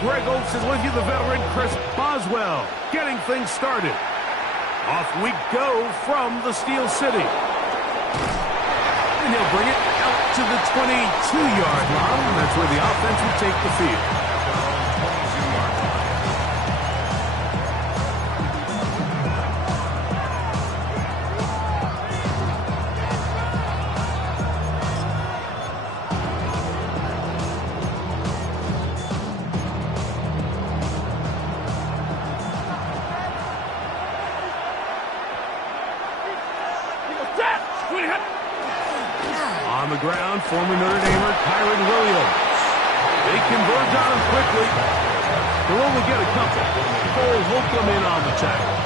Greg Olson with you, the veteran Chris Boswell, getting things started. Off we go from the Steel City. And he'll bring it out to the 22-yard line. That's where the offense will take the field. On the ground, former Notre Damer Kyron Williams. They converge on him quickly. They'll only get a couple. Cole Holcomb in on the tackle.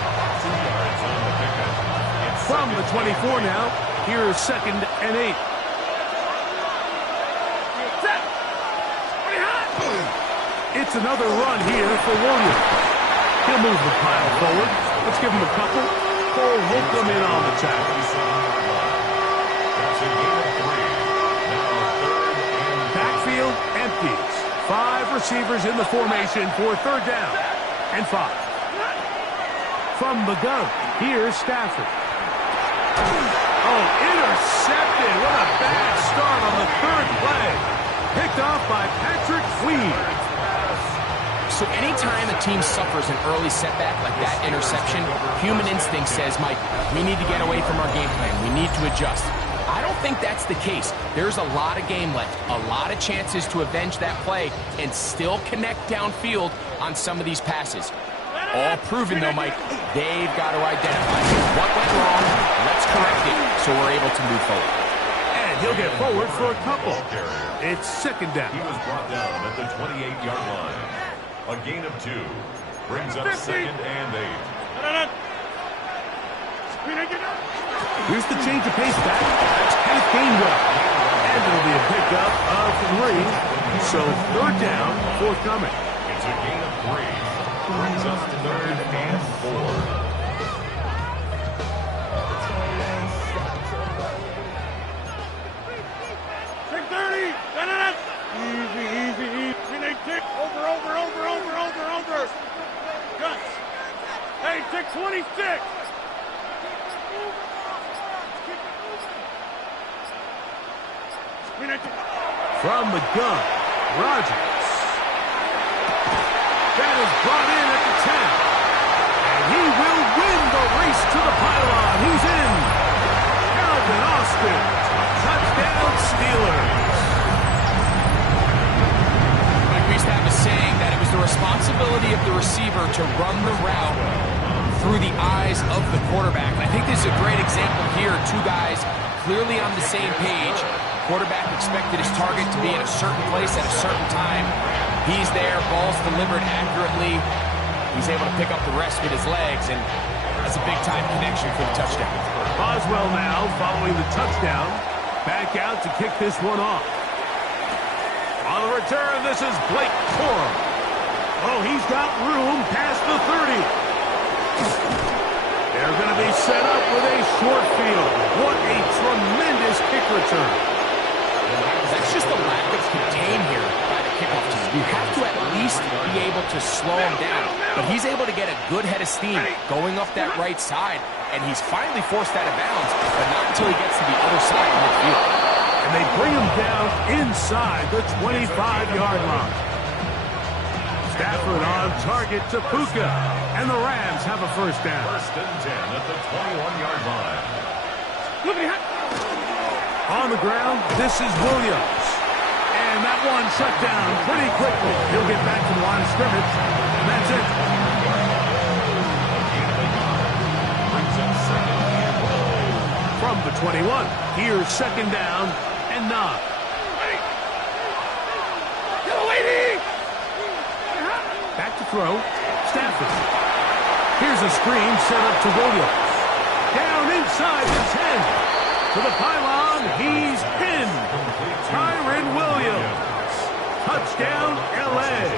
From the 24 now, here's 2nd and 8. It's another run here for Williams. He'll move the pile forward. Let's give him a couple. Cole Holcomb in on the tackle. Backfield empties. 5 receivers in the formation for 3rd down and 5. From the gun, here's Stafford. Oh, intercepted. What a bad start on the 3rd play. Picked off by Patrick Fleet. So anytime a team suffers an early setback like that interception, human instinct says, Mike, we need to get away from our game plan. We need to adjust. I don't think that's the case. There's a lot of game left, a lot of chances to avenge that play and still connect downfield on some of these passes. All proven, though, Mike, they've got to identify what went wrong, let's correct it so we're able to move forward. And he'll get forward for a couple. It's 2nd down. He was brought down at the 28-yard line. A gain of 2 brings up 2nd and 8. Here's the change of pace back. That's Kenneth Gainwell. And it'll be a pickup of 3. So 3rd down, forthcoming. It's a gain of 3. Brings us to 3rd and 4. Over. Guts. Hey, take 26. From the gun, Rodgers. That is brought in at the 10. And he will win the race to the pylon. He's in. Calvin Austin. Touchdown Steelers. We used to have a saying that it was the responsibility of the receiver to run the route through the eyes of the quarterback. And I think this is a great example here. 2 guys clearly on the same page. Quarterback expected his target to be in a certain place at a certain time. He's there, ball's delivered accurately. He's able to pick up the rest with his legs, and that's a big-time connection for the touchdown. Boswell now following the touchdown. Back out to kick this one off. On the return, this is Blake Corum. Oh, he's got room past the 30. They're going to be set up with a short field. What a tremendous kick return. That's just a lack of contain here by the kickoff team. You have to at least be able to slow him down. But he's able to get a good head of steam going up that right side, and he's finally forced out of bounds, but not until he gets to the other side of midfield. And they bring him down inside the 25-yard line. Stafford on target to Puka, and the Rams have a 1st down. 1st and 10 at the 21-yard line. On the ground, this is Williams. And that one shut down pretty quickly. He'll get back to the line of scrimmage, and that's it. From the 21, here's 2nd down and 9. Back to throw. Stafford. Here's a screen set up to Williams. Down inside the 10. To the pylon, he's pinned. Kyron Williams. Touchdown, L.A.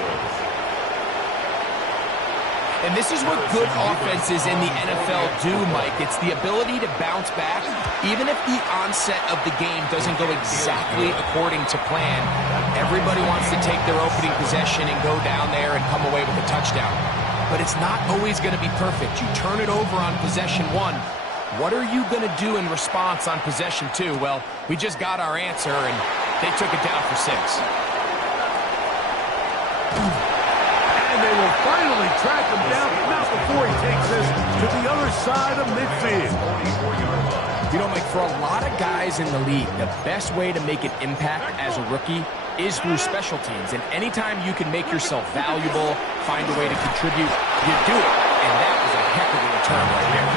And this is what good offenses in the NFL do, Mike. It's the ability to bounce back, even if the onset of the game doesn't go exactly according to plan. Everybody wants to take their opening possession and go down there and come away with a touchdown. But it's not always going to be perfect. You turn it over on possession 1. What are you going to do in response on possession 2? Well, we just got our answer, and they took it down for 6. And they will finally track him down, not before he takes this to the other side of midfield. You know, Mike, for a lot of guys in the league, the best way to make an impact as a rookie is through special teams. And anytime you can make yourself valuable, find a way to contribute, you do it. And that was a heck of a return right there.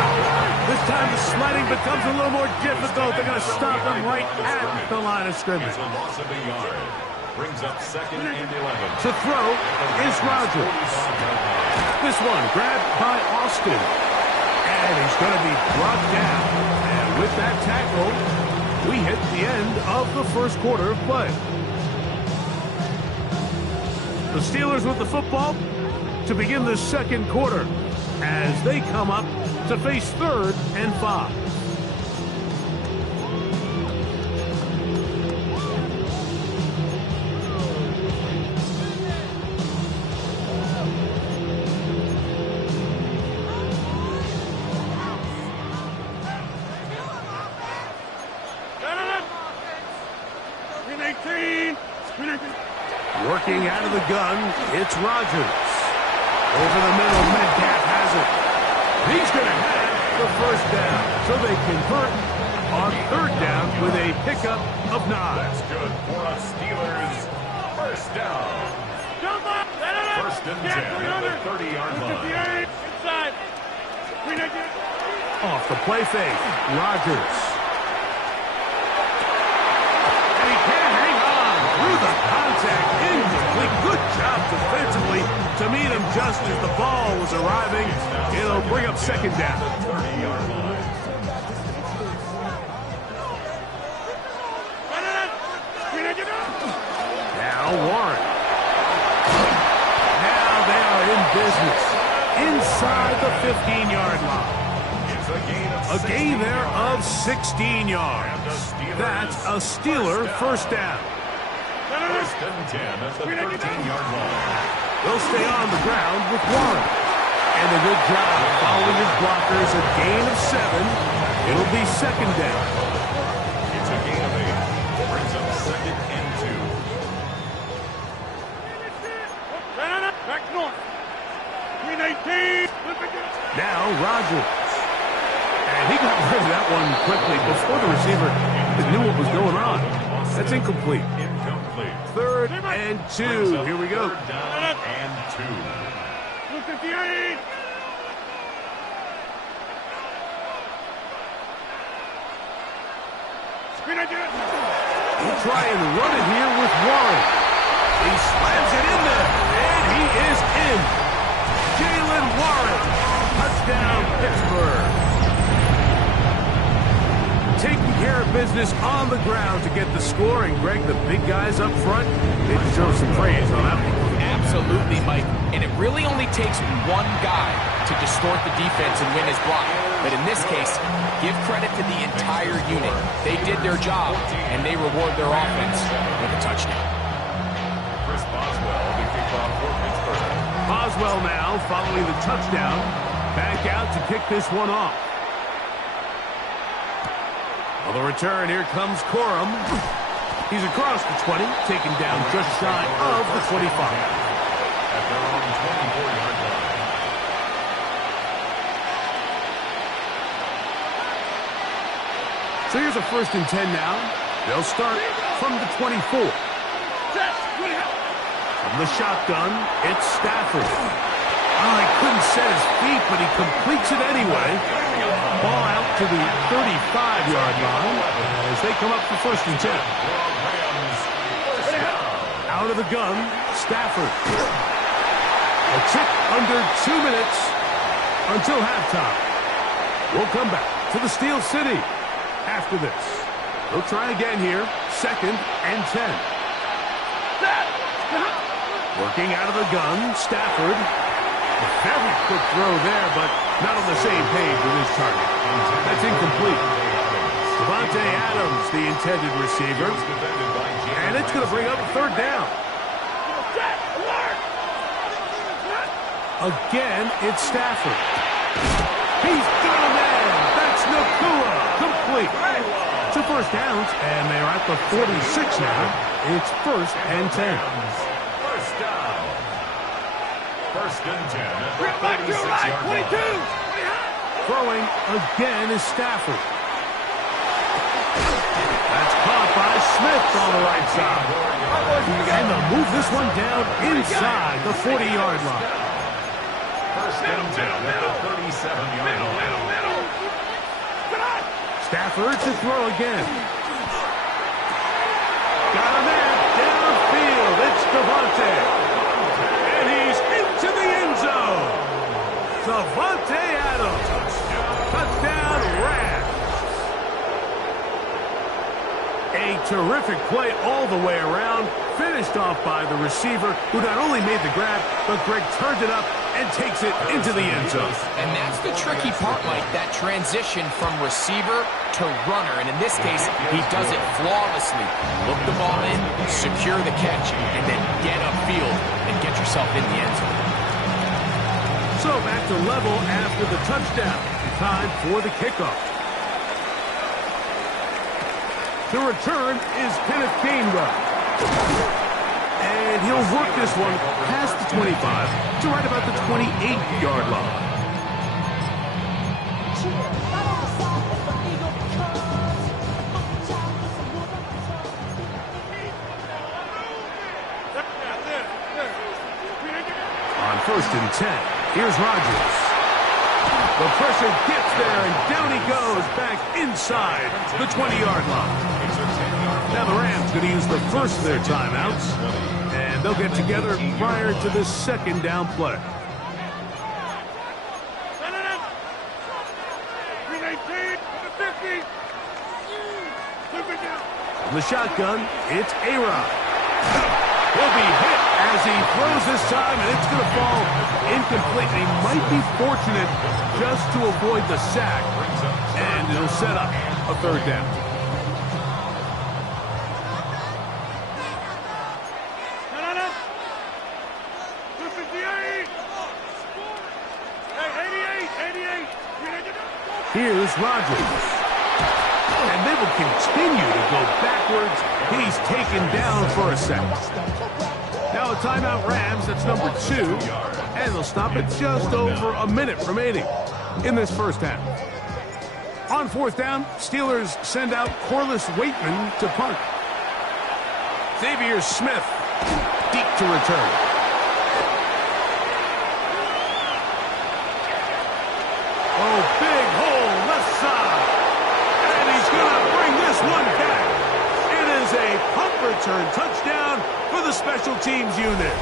This time the sledding becomes a little more difficult. They're going to stop him right at the line of scrimmage. It's a loss of a yard. Brings up 2nd and 11. To throw is Rogers. This one grabbed by Austin. And he's going to be brought down. And with that tackle, we hit the end of the first quarter of play. The Steelers with the football to begin the second quarter as they come up to face 3rd and 5. Working out of the gun, it's Rogers. Over the middle, Metcalf has it. He's going to have the first down. So they convert on 3rd down with a pickup of 9. That's good for us Steelers. First down. 1st and 10 at the 30-yard line. Off the play fake, Rogers. And he can't hang on through the contact. Incomplete. Good job defensively to meet him just as the ball was arriving. It'll bring up 2nd down. 30-yard line. Now Warren. Now they are in business inside the 15-yard line. It's A gain there of 16 yards. That's a Steeler first down. 1st and 10 at the 13-yard line. They'll stay on the ground with Warren. And a good job following his blockers. A gain of 7. It'll be 2nd down. It's a gain of 8. Brings up 2nd and 2. Back north. Green 18. Now Rogers. And he got rid of that one quickly before the receiver knew what was going on. That's incomplete. Incomplete. 3rd and 2. Here we go. 3rd down and 2. 58. He'll try and run it here with Warren. He slams it in there, and he is in. Jalen Warren, touchdown Pittsburgh. Taking care of business on the ground to get the score, and Greg, the big guys up front, they deserve some praise on that one. Absolutely, Mike. And it really only takes one guy to distort the defense and win his block. But in this case, give credit to the entire unit. They did their job, and they reward their offense with a touchdown. Chris Boswell, the kickoff for Pittsburgh. Boswell now, following the touchdown, back out to kick this one off. On the return, here comes Corum. He's across the 20, taken down just shy of the 25. At their own 24-yard line. So here's a 1st and 10 now. They'll start from the 24. From the shotgun, it's Stafford. Oh, he couldn't set his feet, but he completes it anyway. Ball out to the 35-yard line as they come up for 1st and 10. Out of the gun, Stafford. A tick under 2 minutes until halftime. We'll come back to the Steel City after this. They'll try again here. 2nd and 10. Working out of the gun, Stafford. Very quick throw there, but not on the same page with his target. That's incomplete. Davante Adams, the intended receiver. And it's going to bring up 3rd down. Again, it's Stafford. He's got a man. That's Nakua. Complete. 2 first downs, and they're at the 46 now. It's 1st and 10. First down. 1st and 10 at the 46-yard line. Throwing again is Stafford. That's caught by Smith on the right side. And they'll move this one down inside the 40-yard line. 1st and 10 at the 37-yard line. Stafford to throw again. Got a man downfield. It's Davante. And he's into the end zone. Davante Adams. Touchdown Rams. A terrific play all the way around. Finished off by the receiver, who not only made the grab, but Greg turned it up and takes it into the end zone. And that's the tricky part, Mike, that transition from receiver to runner. And in this case, he does it flawlessly. Look the ball in, secure the catch, and then get upfield and get yourself in the end zone. So back to level after the touchdown. Time for the kickoff. The return is Kenneth Gainwell. And he'll work this one past the 25 to right about the 28-yard line. On 1st and 10, here's Rodgers. The pressure gets there, and down he goes back inside the 20-yard line. Now the Rams going to use the first of their timeouts, and they'll get together prior to the 2nd down play. In the shotgun, it's A-Rod. He'll be hit as he throws this time, and it's going to fall incomplete. He might be fortunate just to avoid the sack, and it'll set up a 3rd down. Here's Rodgers. And they will continue to go backwards. He's taken down for a sack. Now a timeout Rams, that's number 2. And they'll stop it just over a minute remaining in this first half. On 4th down, Steelers send out Corliss Waitman to punt. Xavier Smith deep to return. Oh, big hole left side. And he's going to bring this one back. It is a punt return touchdown for the special teams unit.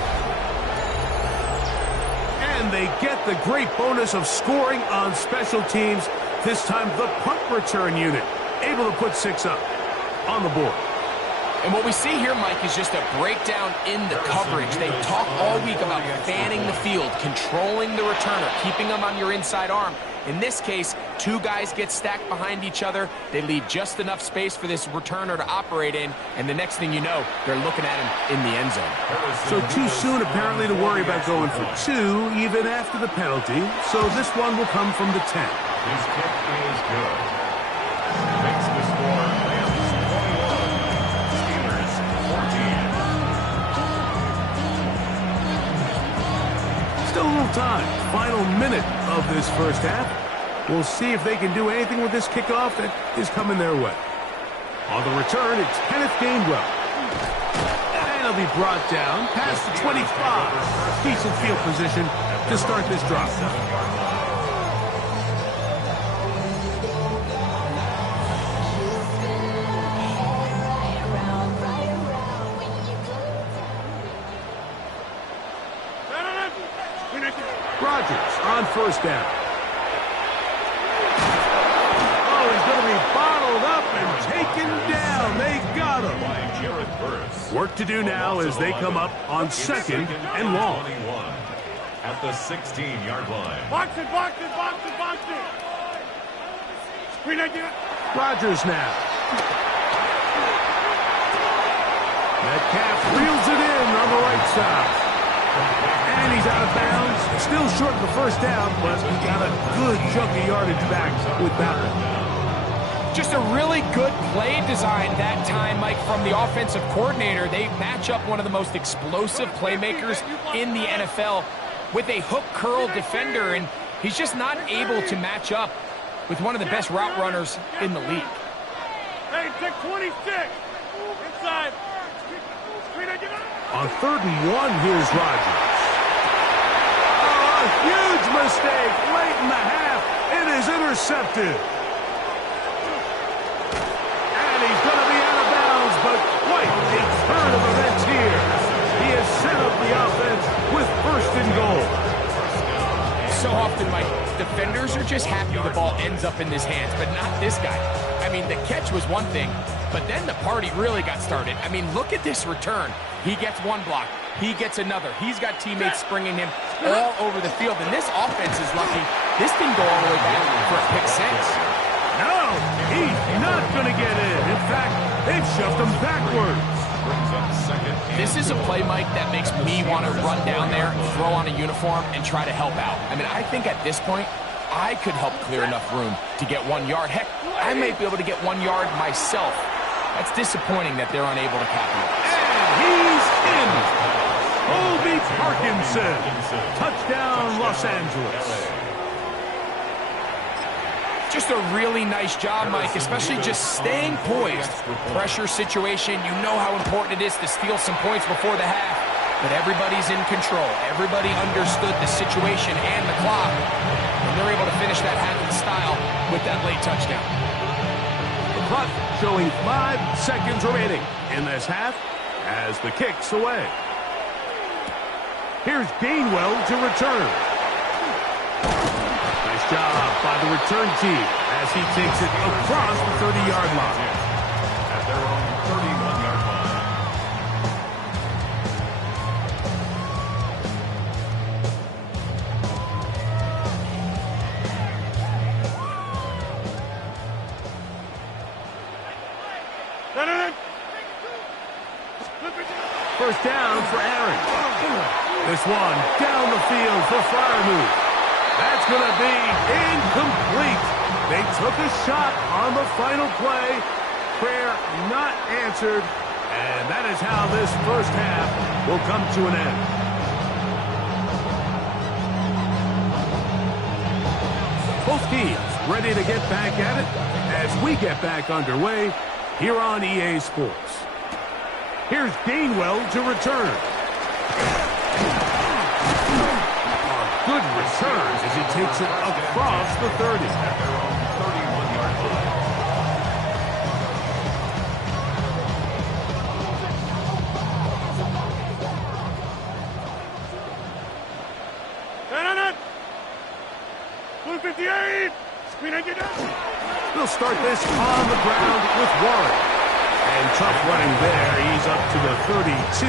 And they get the great bonus of scoring on special teams. This time the punt return unit able to put 6 up on the board. And what we see here, Mike, is just a breakdown in the coverage. They talk all week about fanning the field, controlling the returner, keeping them on your inside arm. In this case, 2 guys get stacked behind each other. They leave just enough space for this returner to operate in, and the next thing you know, they're looking at him in the end zone. So too soon, apparently, to worry about going for 2, even after the penalty. So this one will come from the 10. His kick is good. Makes the score Rams 21, Steelers 14. Still a little time. Final minute of this first half. We'll see if they can do anything with this kickoff that is coming their way. On the return, it's Kenneth Gainwell. And he'll be brought down past the 25. Decent field position to start this drive. Rodgers on 1st down. Oh, he's going to be bottled up and taken down. They got him. Work to do now as they come up on 2nd and long. at the 16-yard line. Box it, box it, box it, box it. Screen again. Rodgers now. Metcalf reels it in on the right side. And he's out of bounds. Still short of the first down, but he got a good chunk of yardage back with that one. Just a really good play design that time, Mike, from the offensive coordinator. They match up one of the most explosive playmakers in the NFL with a hook curl defender, and he's just not able to match up with one of the best route runners in the league. Hey, take 26. Inside. Screen again. On 3rd and 1, here's Rodgers. Oh, a huge mistake late in the half. It is intercepted. And he's going to be out of bounds, but quite a turn of events here. He has set up the offense with 1st and goal. So often, Mike, defenders are just happy the ball ends up in his hands, but not this guy. I mean, the catch was one thing, but then the party really got started. I mean, look at this return. He gets one block. He gets another. He's got teammates springing him all over the field, and this offense is lucky. This didn't go all the way back for a pick six. No, he's not going to get in. In fact, they've shoved him backwards. This is a play, Mike, that makes me want to run down there, throw on a uniform, and try to help out. I mean, I think at this point, I could help clear enough room to get 1 yard. Heck, I may be able to get 1 yard myself. That's disappointing that they're unable to capitalize. And he's in. Colby Parkinson. Touchdown, Los Angeles. Just a really nice job, Mike, especially just staying poised. Pressure situation, you know how important it is to steal some points before the half, but everybody's in control. Everybody understood the situation and the clock, and they're able to finish that half in style with that late touchdown. The clock showing 5 seconds remaining in this half as the kick's away. Here's Gainwell to return. Nice job by the return team as he takes it across the 30-yard line. At their own 31-yard line. First down for Aaron. This one down the field for Freiermuth. That's going to be incomplete. They took a shot on the final play. Prayer not answered. And that is how this first half will come to an end. Both teams ready to get back at it as we get back underway here on EA Sports. Here's Gainwell to return. Good return as he takes it across the 30. At their own 31-yard line. Blue 58. Screen again. They'll start this on the ground with Warren. And tough running there. He's up to the 32.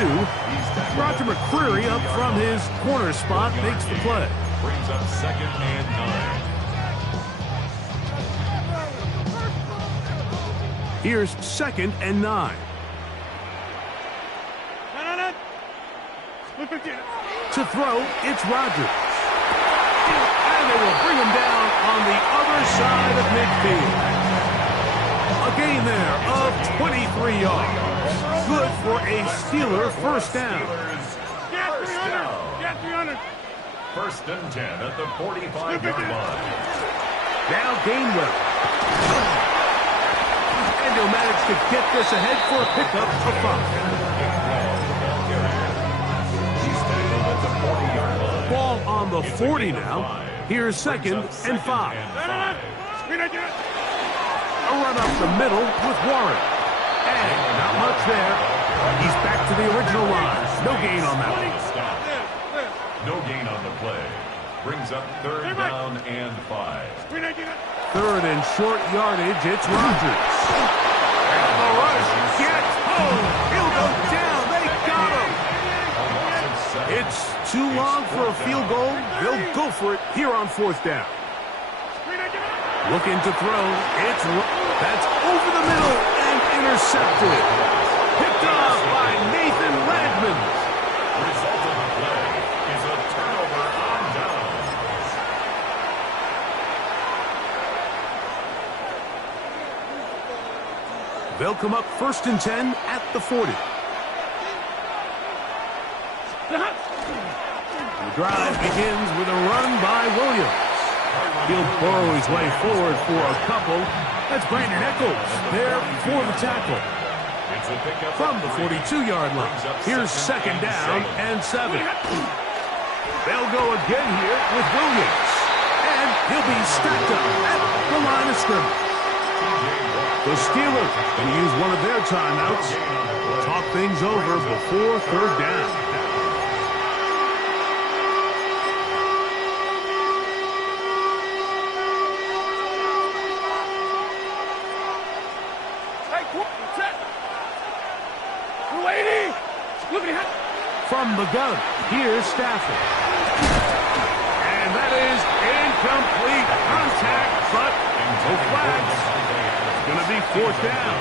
Roger McCreary up from his corner spot makes the play. Brings up 2nd and 9. Here's 2nd and 9. To throw, it's Rodgers. And they will bring him down on the other side of midfield. A gain there of 23 yards. Good for a Steeler first down. First down. Get 300. 1st and 10 at the 45-yard line. Now Gainwell. And he'll manage to get this ahead for a pickup of 5. He's tackled at the 40-yard line. Ball on the 40 now. Here's 2nd and 5. Screen again. A run up the middle with Warren. And not much there. He's back to the original line. No gain on that one. No gain on the play. Brings up 3rd down and 5. Screen again. 3rd and short yardage. It's Rodgers. And the rush gets home. He'll go down. They got him. It's too long for a field goal, They'll go for it here on 4th down. Looking to throw. That's over the middle and intercepted. Picked off by Nathan Redmond. The result of the play is a turnover on downs. They'll come up 1st and 10 at the 40. The drive begins with a run by Williams. He'll burrow his way forward for a couple. That's Brandon Echols there for the tackle. From the 42-yard line, here's 2nd down and 7. They'll go again here with Williams. And he'll be stacked up at the line of scrimmage. The Steelers going to use one of their timeouts. Talk things over before 3rd down. From the gun, here's Stafford. And that is incomplete contact, but no flags. It's going to be 4th down.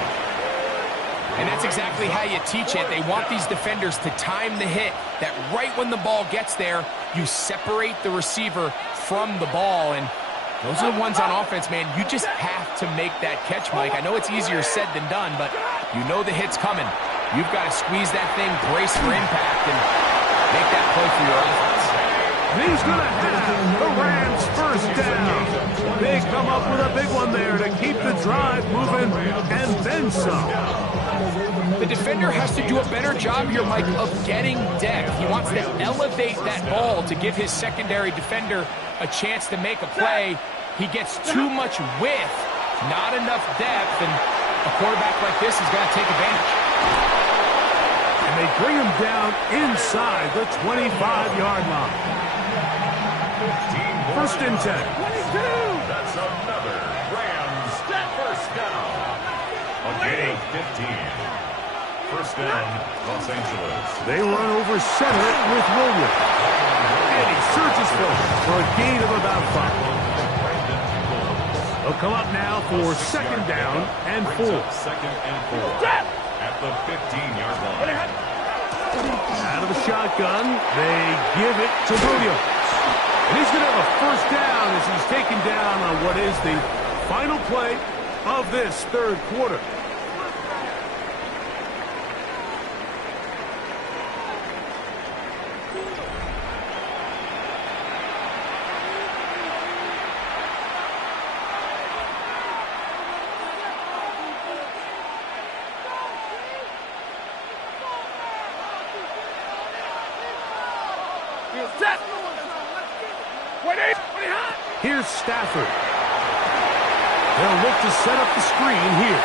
And that's exactly how you teach it. They want these defenders to time the hit, that right when the ball gets there, you separate the receiver from the ball. And those are the ones on offense, man. You just have to make that catch, Mike. I know it's easier said than done, but you know the hit's coming. You've got to squeeze that thing, brace for impact, and make that play for your offense. And he's going to have the Rams 1st down. They come up with a big one there to keep the drive moving, and then some. The defender has to do a better job here, Mike, of getting depth. He wants to elevate that ball to give his secondary defender a chance to make a play. He gets too much width, not enough depth, and a quarterback like this is going to take advantage. And they bring him down inside the 25-yard line. 1st and 10. That's another Rams 1st down. A gain of 15. 1st down, Los Angeles. They run over center with Williams. And he surges forward for a gain of about 5. They'll come up now for 2nd down and 4. 2nd and 4. At the 15-yard line. Out of the shotgun, they give it to Williams. And he's going to have a 1st down as he's taken down on what is the final play of this 3rd quarter. Here's Stafford. They'll look to set up the screen here.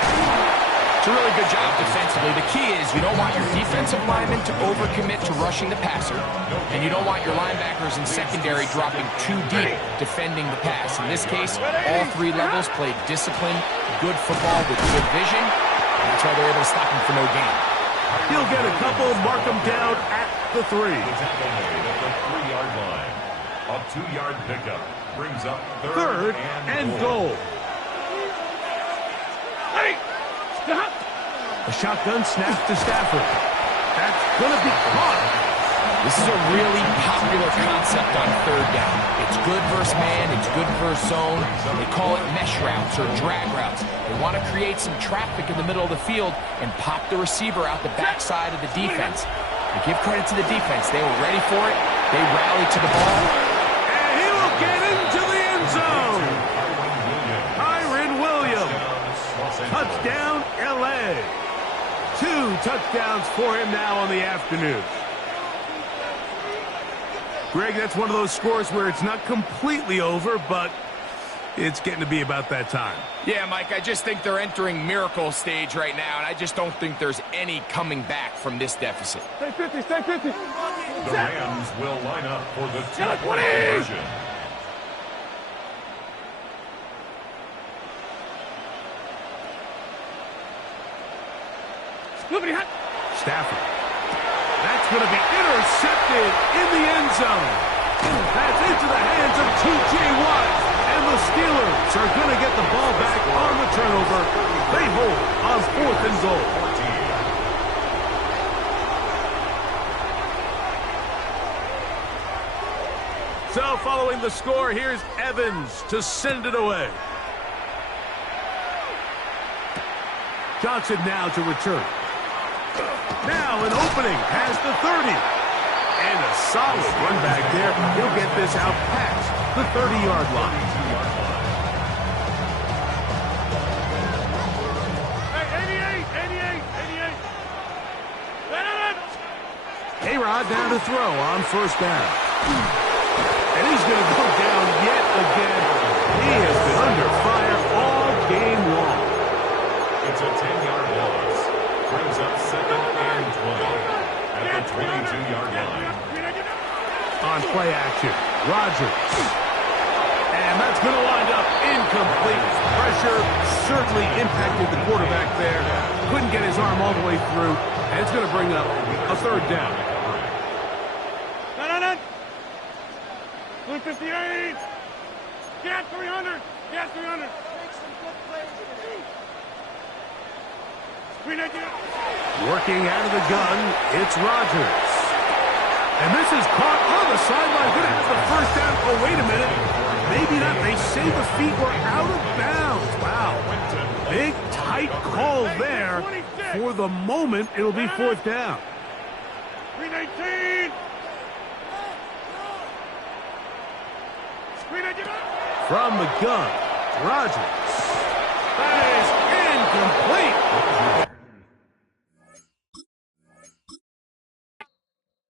It's a really good job defensively. The key is you don't want your defensive linemen to overcommit to rushing the passer, and you don't want your linebackers and secondary dropping too deep defending the pass. In this case, all 3 levels played disciplined, good football with good vision, and that's why they're able to stop him for no gain. He'll get a couple, mark him down at the 3. The tackle made at the 3-yard line. A 2-yard pickup brings up 3rd and goal. A shotgun snap to Stafford. That's going to be caught. This is a really popular concept on 3rd down. It's good versus man, it's good versus zone. They call it mesh routes or drag routes. They want to create some traffic in the middle of the field and pop the receiver out the backside of the defense. And give credit to the defense. They were ready for it. They rallied to the ball. And he will get into the end zone. Kyren Williams. Touchdown, L.A. 2 touchdowns for him now on the afternoon. Greg, that's one of those scores where it's not completely over, but it's getting to be about that time. Yeah, Mike, I just think they're entering miracle stage right now, and I just don't think there's any coming back from this deficit. Stay 50, stay 50. The Rams will line up for the 2-point conversion. Stafford. That's going to be intercepted in the end zone. That's into the hands of T.J. Watt. And the Steelers are going to get the ball back on the turnover. They hold on 4th and goal. So following the score, here's Evans to send it away. Johnson now to return. Now an opening past the 30. And a solid run back there. He'll get this out past the 30-yard line. Hey, 88. A-Rod down to throw on 1st down. And he's going to go down yet again. He has been under fire all game long. It's a 10-yard loss. Brings up 2nd and 20 at the 22-yard line. On play action, Rodgers. And that's going to wind up incomplete. Pressure certainly impacted the quarterback there. Couldn't get his arm all the way through. And it's going to bring up a 3rd down. 158. Get 300. Get 300. Make some good plays today. Working out of the gun, it's Rodgers. And this is caught on the sideline. Going to have the 1st down. Oh, wait a minute. Maybe not. They say the feet were out of bounds. Wow. Big, tight call there. For the moment, it'll be 4th down. 319. From the gun, Rodgers. That is incomplete.